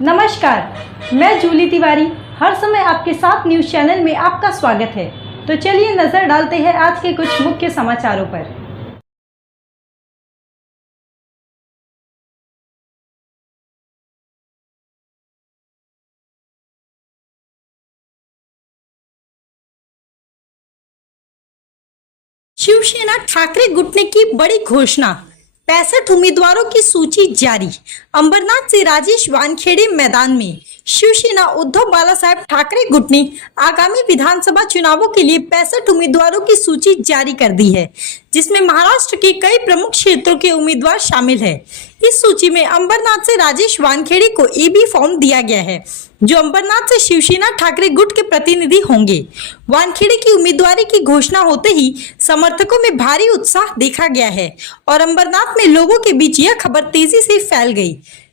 नमस्कार, मैं जूली तिवारी हर समय आपके साथ न्यूज़ चैनल में आपका स्वागत है। तो चलिए नज़र डालते हैं आज के कुछ मुख्य समाचारों पर। शिवसेना ठाकरे गुट ने की बड़ी घोषणा, 65 उम्मीदवारों की सूची जारी। अंबरनाथ से राजेश वानखेड़े मैदान में। शिवसेना उद्धव बालासाहेब ठाकरे गुट ने आगामी विधानसभा चुनावों के लिए 65 उम्मीदवारों की सूची जारी कर दी है, जिसमें महाराष्ट्र के कई प्रमुख क्षेत्रों के उम्मीदवार शामिल हैं। इस सूची में अंबरनाथ से राजेश वानखेड़े को एबी फॉर्म दिया गया है, जो अंबरनाथ से शिवसेना ठाकरे गुट के प्रतिनिधि होंगे। वानखेड़े की उम्मीदवारी की घोषणा होते ही समर्थकों में भारी उत्साह देखा गया है और अंबरनाथ में लोगों के बीच यह खबर तेजी से फैल गई।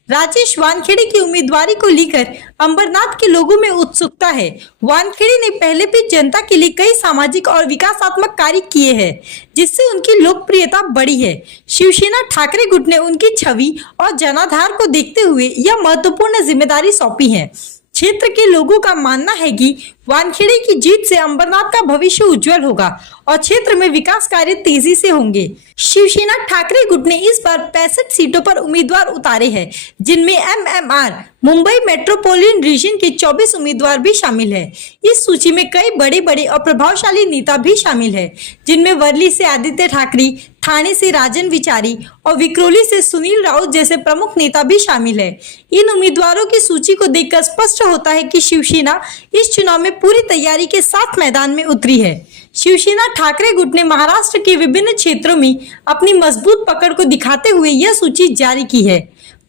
राजेश वानखेड़े की उम्मीदवारी को लेकर अंबरनाथ के लोगों में उत्सुकता है। वानखेड़े ने पहले भी जनता के लिए कई सामाजिक और विकासात्मक कार्य किए हैं, जिससे उनकी लोकप्रियता बढ़ी है। शिवसेना ठाकरे गुट ने उनकी छवि और जनाधार को देखते हुए यह महत्वपूर्ण जिम्मेदारी सौंपी है। क्षेत्र के लोगों का मानना है कि वानखेड़े की जीत से अंबरनाथ का भविष्य उज्जवल होगा और क्षेत्र में विकास कार्य तेजी से होंगे। शिवसेना ठाकरे गुट ने इस बार 65 सीटों पर उम्मीदवार उतारे हैं, जिनमें एमएमआर मुंबई मेट्रोपॉलिटन रीजन के 24 उम्मीदवार भी शामिल हैं। इस सूची में कई बड़े बड़े और प्रभावशाली नेता भी शामिल हैं, जिनमें वर्ली से आदित्य ठाकरे, ठाणे से राजन विचारी और विक्रोली से सुनील राउत जैसे प्रमुख नेता भी शामिल है। इन उम्मीदवारों की सूची को देखकर स्पष्ट होता है कि शिवसेना इस चुनाव में पूरी तैयारी के साथ मैदान में उतरी है। शिवसेना ठाकरे गुट ने महाराष्ट्र के विभिन्न क्षेत्रों में अपनी मजबूत पकड़ को दिखाते हुए यह सूची जारी की है।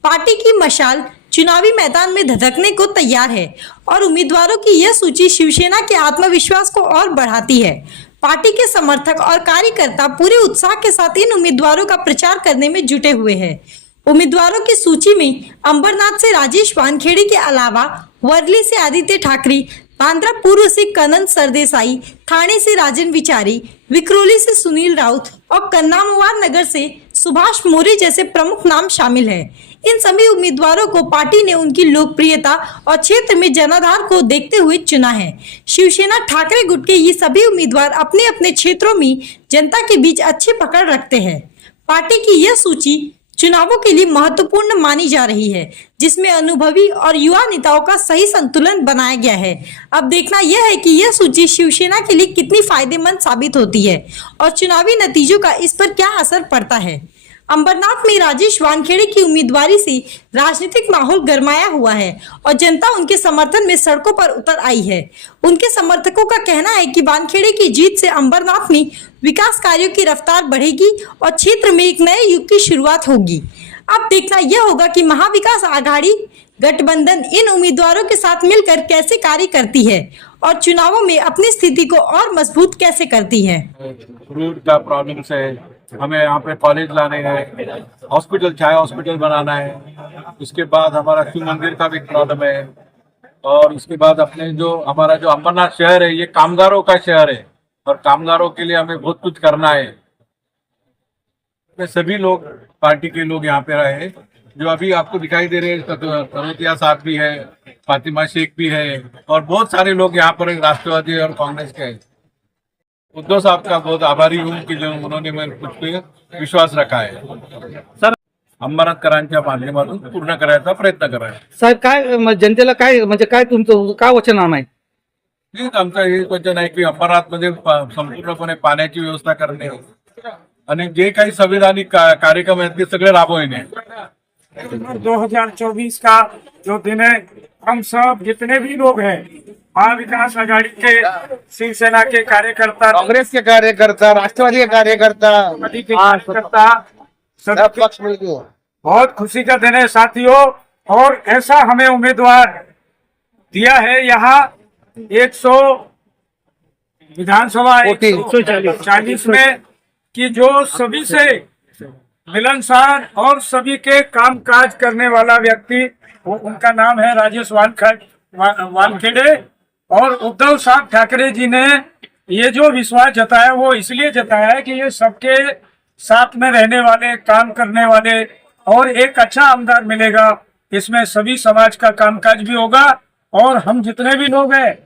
पार्टी की मशाल चुनावी मैदान में धधकने को तैयार है और उम्मीदवारों की यह सूची शिवसेना के आत्मविश्वास को और बढ़ाती है। पार्टी के समर्थक और कार्यकर्ता पूरे उत्साह के साथ इन उम्मीदवारों का प्रचार करने में जुटे हुए हैं। उम्मीदवारों की सूची में अंबरनाथ से राजेश वानखेड़े के अलावा वर्ली से आदित्य ठाकरे, बांद्रा पूर्व से कनन सरदेसाई, ठाणे से राजन विचारी, विक्रोली से सुनील राउत और कन्नामवार नगर से सुभाष मोरे जैसे प्रमुख नाम शामिल हैं। इन सभी उम्मीदवारों को पार्टी ने उनकी लोकप्रियता और क्षेत्र में जनाधार को देखते हुए चुना है। शिवसेना ठाकरे गुट के ये सभी उम्मीदवार अपने अपने क्षेत्रों में जनता के बीच अच्छी पकड़ रखते हैं। पार्टी की यह सूची चुनावों के लिए महत्वपूर्ण मानी जा रही है, जिसमें अनुभवी और युवा नेताओं का सही संतुलन बनाया गया है। अब देखना यह है कि यह सूची शिवसेना के लिए कितनी फायदेमंद साबित होती है और चुनावी नतीजों का इस पर क्या असर पड़ता है। अंबरनाथ में राजेश वानखेड़े की उम्मीदवारी से राजनीतिक माहौल गरमाया हुआ है और जनता उनके समर्थन में सड़कों पर उतर आई है। उनके समर्थकों का कहना है कि वानखेड़े की जीत से अंबरनाथ में विकास कार्यों की रफ्तार बढ़ेगी और क्षेत्र में एक नए युग की शुरुआत होगी। अब देखना यह होगा कि महाविकास आघाड़ी गठबंधन इन उम्मीदवारों के साथ मिलकर कैसे कार्य करती है और चुनावों में अपनी स्थिति को और मजबूत कैसे करती है। रोड का प्रॉब्लम से हमें यहाँ पे कॉलेज लाने हैं, हॉस्पिटल चाहे हॉस्पिटल बनाना है। उसके बाद हमारा शिव मंदिर का भी प्रॉब्लम है और उसके बाद अपने जो हमारा जो अंबरनाथ शहर है ये कामगारों का शहर है और कामगारों के लिए हमें बहुत कुछ करना है। सभी लोग पार्टी के लोग यहाँ पे रहे, जो अभी आपको दिखाई दे रहे हैं, करोतिया साहब भी है, फातिमा शेख भी है और बहुत सारे लोग यहाँ पर राष्ट्रवादी और कांग्रेस के हैं। उद्धव साहब का बहुत आभारी हूँ कि जो उन्होंने मेरे कुछ पे विश्वास रखा है। सर अंबरनाथकरांच्या माध्यमातून पूर्ण करायचा प्रयत्न करायचा। सर काय जनतेला काय म्हणजे काय तुमचं काय वचन आहे? ठीक, आमचं हे वचन आहे की अंबरनाथ मध्ये संपूर्णपणे पाण्याची व्यवस्था करणे आणि जे काही संविधानिक कार्यक्रम आहेत ते सगळे राबवणे। 2024 का जो दिन है, हम सब जितने भी लोग हैं, महाविकास आघाड़ी के, शिवसेना के कार्यकर्ता, कांग्रेस के कार्यकर्ता, राष्ट्रवादी के कार्यकर्ता, सब पक्ष मिलकर बहुत खुशी का दिन है साथियों। और ऐसा हमें उम्मीदवार दिया है यहाँ 100 विधानसभा 140 में कि जो सभी से मिलनसार और सभी के काम काज करने वाला व्यक्ति, वो उनका नाम है राजेश वानखेड़े। और उद्धव साहब ठाकरे जी ने ये जो विश्वास जताया वो इसलिए जताया है कि ये सबके साथ में रहने वाले, काम करने वाले और एक अच्छा आमदार मिलेगा। इसमें सभी समाज का कामकाज भी होगा और हम जितने भी लोग हैं,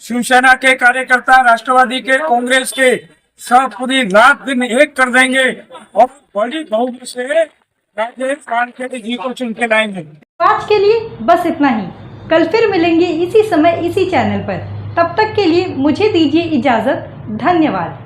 शिवसेना के कार्यकर्ता, राष्ट्रवादी के, कांग्रेस के, सब पूरी रात दिन एक कर देंगे और बड़ी बहुमत से राजेश वानखेड़े जी को चुन के लाएंगे। आज के लिए बस इतना ही। कल फिर मिलेंगे इसी समय इसी चैनल पर। तब तक के लिए मुझे दीजिए इजाजत। धन्यवाद।